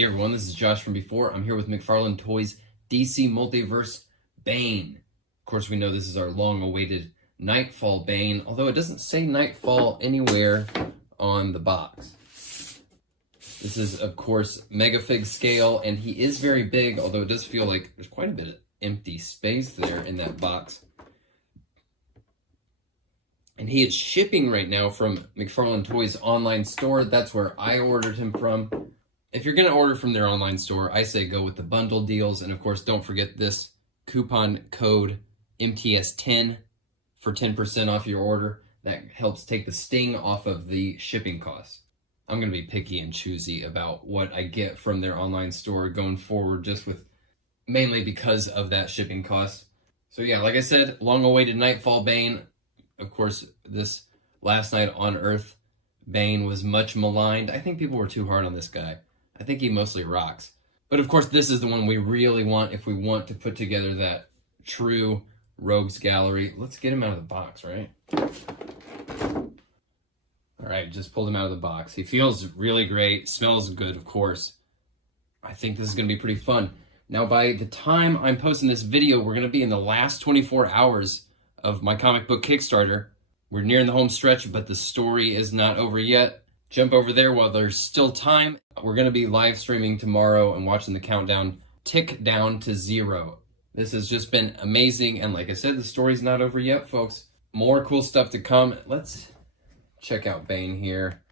Hey everyone, this is Josh from before. I'm here with McFarlane Toys DC Multiverse BANE. Of course, we know this is our long-awaited Knightfall BANE, although it doesn't say Knightfall anywhere on the box. This is, of course, Megafig scale, and he is very big, although it does feel like there's quite a bit of empty space there in that box. And he is shipping right now from McFarlane Toys online store. That's where I ordered him from. If you're going to order from their online store, I say go with the bundle deals. And of course, don't forget this coupon code MTS10 for 10% off your order. That helps take the sting off of the shipping costs. I'm going to be picky and choosy about what I get from their online store going forward, just with mainly because of that shipping cost. So yeah, like I said, long-awaited Knightfall BANE. Of course, this Last Night on Earth BANE was much maligned. I think people were too hard on this guy. I think he mostly rocks. But of course, this is the one we really want if we want to put together that true rogues gallery. Let's get him out of the box, right? All right, just pulled him out of the box. He feels really great, smells good, of course. I think this is gonna be pretty fun. Now, by the time I'm posting this video, we're gonna be in the last 24 hours of my comic book Kickstarter. We're nearing the home stretch, but the story is not over yet. Jump over there while there's still time. We're gonna be live streaming tomorrow and watching the countdown tick down to 0. This has just been amazing, and like I said, the story's not over yet, folks. More cool stuff to come. Let's check out BANE here.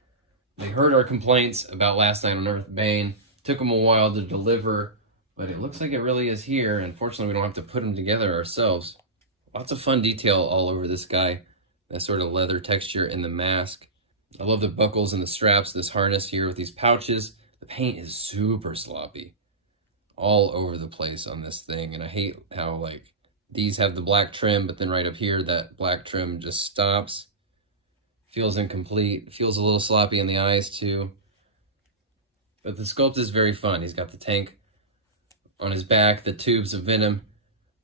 They heard our complaints about Last Night on Earth BANE. Took them a while to deliver, but it looks like it really is here. Unfortunately, we don't have to put them together ourselves. Lots of fun detail all over this guy. That sort of leather texture in the mask. I love the buckles and the straps, this harness here with these pouches. The paint is super sloppy. All over the place on this thing. And I hate how, like, these have the black trim, but then right up here, that black trim just stops. Feels incomplete. Feels a little sloppy in the eyes, too. But the sculpt is very fun. He's got the tank on his back, the tubes of venom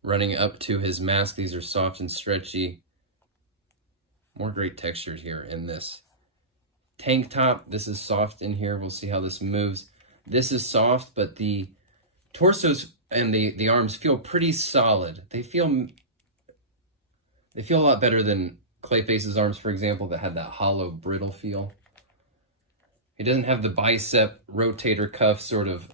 running up to his mask. These are soft and stretchy. More great textures here in this tank top. This is soft in here. We'll see how this moves. This is soft, but the torsos and the arms feel pretty solid. They feel a lot better than Clayface's arms, for example, that had that hollow, brittle feel. He doesn't have the bicep rotator cuff sort of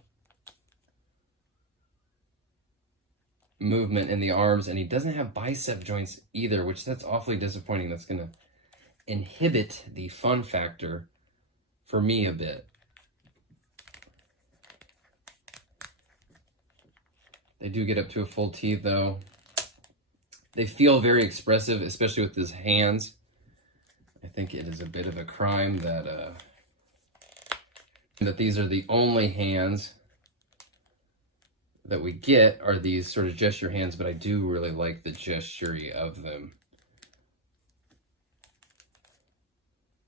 movement in the arms, and he doesn't have bicep joints either, which that's awfully disappointing. That's going to inhibit the fun factor for me a bit. They do get up to a full T, though. They feel very expressive, especially with his hands. I think it is a bit of a crime that these are the only hands that we get are these sort of gesture hands, but I do really like the gestury of them.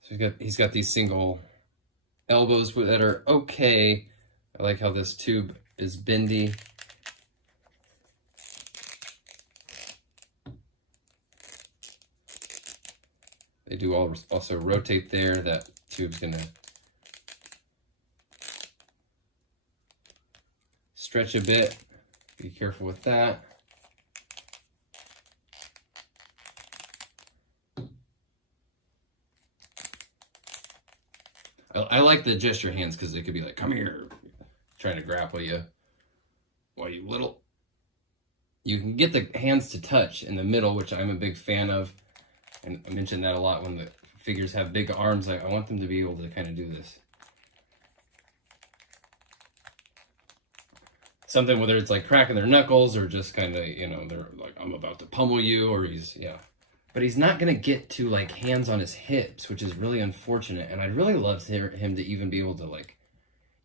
So he's got these single elbows that are okay. I like how this tube is bendy. They do also rotate there. That tube's gonna stretch a bit. Be careful with that. I like the gesture hands because they could be like, come here, trying to grapple you. While you little. You can get the hands to touch in the middle, which I'm a big fan of. And I mention that a lot when the figures have big arms. I want them to be able to kind of do this. Something, whether it's like cracking their knuckles or just kind of, you know, they're like, I'm about to pummel you, or he's, yeah. But he's not going to get to like hands on his hips, which is really unfortunate. And I'd really love him to even be able to, like,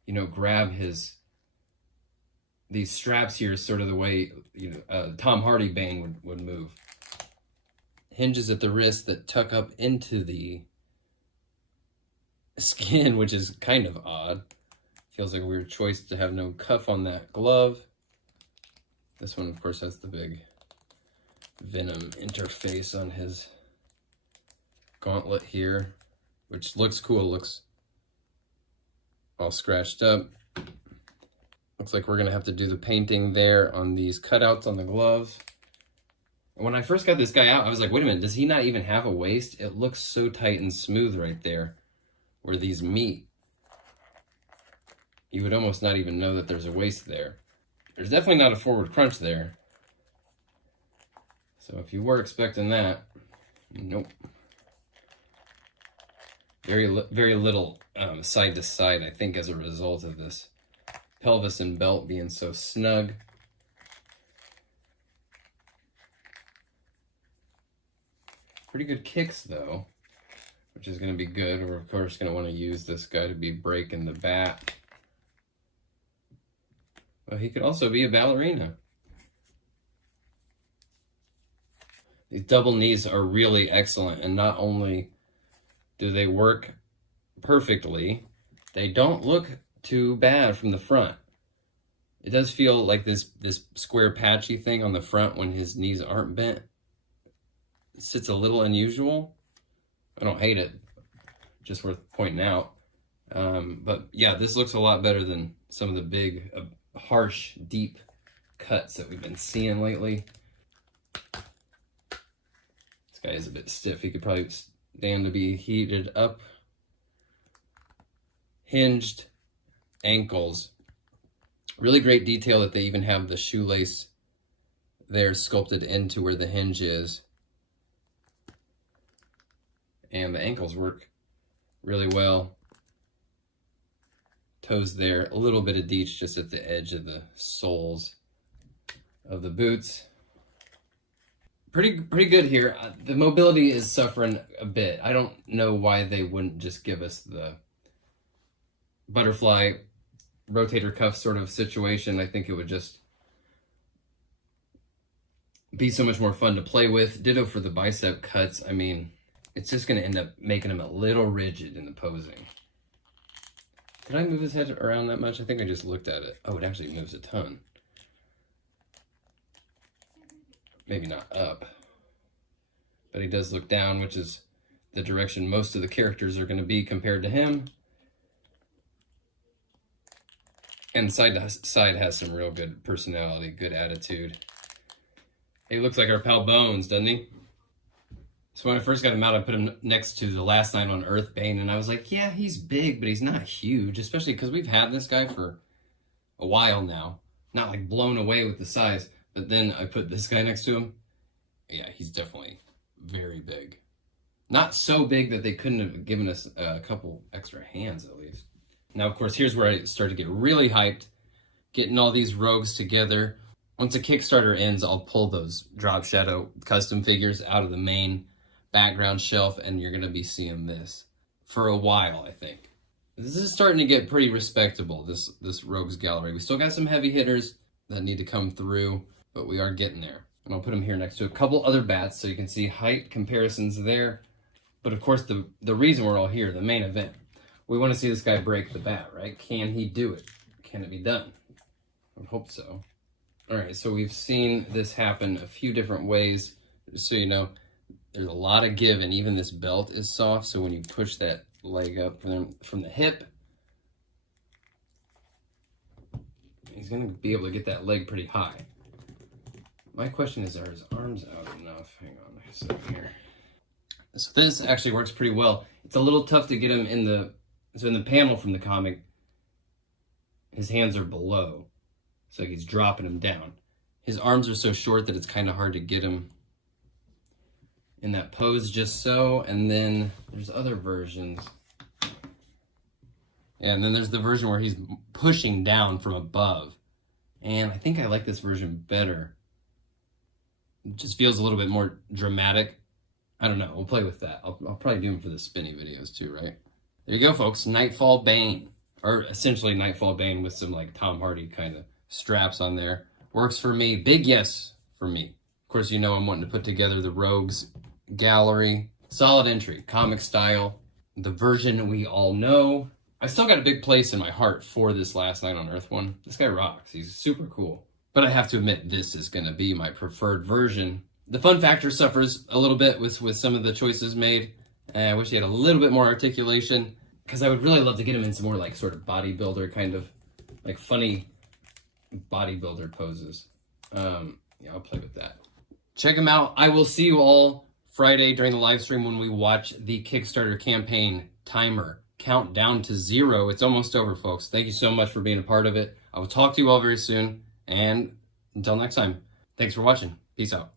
you know, grab these straps here, sort of the way, you know, Tom Hardy BANE would move. Hinges at the wrist that tuck up into the skin, which is kind of odd. Feels like a weird choice to have no cuff on that glove. This one, of course, has the big Venom interface on his gauntlet here, which looks cool. Looks all scratched up. Looks like we're gonna have to do the painting there on these cutouts on the gloves. And when I first got this guy out, I was like, wait a minute, does he not even have a waist? It looks so tight and smooth right there where these meet. You would almost not even know that there's a waist there. There's definitely not a forward crunch there. So if you were expecting that, nope. Very little side to side, I think, as a result of this pelvis and belt being so snug. Pretty good kicks though, which is going to be good. We're of course going to want to use this guy to be breaking the bat. Well, he could also be a ballerina. These double knees are really excellent, and not only do they work perfectly, they don't look too bad from the front. It does feel like this square patchy thing on the front when his knees aren't bent. It sits a little unusual. I don't hate it, just worth pointing out. But yeah, this looks a lot better than some of the big, harsh, deep cuts that we've been seeing lately. This guy is a bit stiff. He could probably stand to be heated up. Hinged ankles. Really great detail that they even have the shoelace there sculpted into where the hinge is. And the ankles work really well. Toes there, a little bit of deech just at the edge of the soles of the boots. Pretty good here. The mobility is suffering a bit. I don't know why they wouldn't just give us the butterfly rotator cuff sort of situation. I think it would just be so much more fun to play with. Ditto for the bicep cuts. I mean, it's just going to end up making him a little rigid in the posing. Did I move his head around that much? I think I just looked at it. Oh, it actually moves a ton. Maybe not up. But he does look down, which is the direction most of the characters are going to be compared to him. And side to side has some real good personality, good attitude. He looks like our pal Bones, doesn't he? So when I first got him out, I put him next to the Last Night on Earth Bane, and I was like, yeah, he's big, but he's not huge, especially because we've had this guy for a while now. Not like blown away with the size, but then I put this guy next to him. Yeah, he's definitely very big. Not so big that they couldn't have given us a couple extra hands at least. Now, of course, here's where I start to get really hyped, getting all these rogues together. Once the Kickstarter ends, I'll pull those Drop Shadow custom figures out of the main background shelf, and you're going to be seeing this for a while, I think. This is starting to get pretty respectable, this rogues gallery. We still got some heavy hitters that need to come through, but we are getting there. And I'll put them here next to a couple other bats so you can see height comparisons there. But of course, the reason we're all here, the main event, we want to see this guy break the bat, right? Can he do it? Can it be done? I would hope so. All right, so we've seen this happen a few different ways. Just so you know, there's a lot of give, and even this belt is soft, so when you push that leg up from the hip, he's going to be able to get that leg pretty high. My question is, are his arms out enough? Hang on a second here. So this actually works pretty well. It's a little tough to get him in the panel from the comic, his hands are below. So he's dropping him down. His arms are so short that it's kind of hard to get him in that pose just so. And then there's other versions. Yeah, and then there's the version where he's pushing down from above. And I think I like this version better. It just feels a little bit more dramatic. I don't know. We'll play with that. I'll probably do them for the spinny videos too, right? There you go, folks. Knightfall Bane. Or essentially Knightfall Bane with some like Tom Hardy kind of straps on there. Works for me. Big yes for me. Of course, you know I'm wanting to put together the Rogues Gallery. Solid entry. Comic style. The version we all know. I still got a big place in my heart for this Last Night on Earth one. This guy rocks. He's super cool. But I have to admit, this is going to be my preferred version. The fun factor suffers a little bit with some of the choices made. I wish he had a little bit more articulation, because I would really love to get him in some more like sort of bodybuilder kind of like funny bodybuilder poses. Yeah, I'll play with that. Check them out. I will see you all Friday during the live stream when we watch the Kickstarter campaign timer count down to 0. It's almost over, folks. Thank you so much for being a part of it. I will talk to you all very soon. And until next time, thanks for watching. Peace out.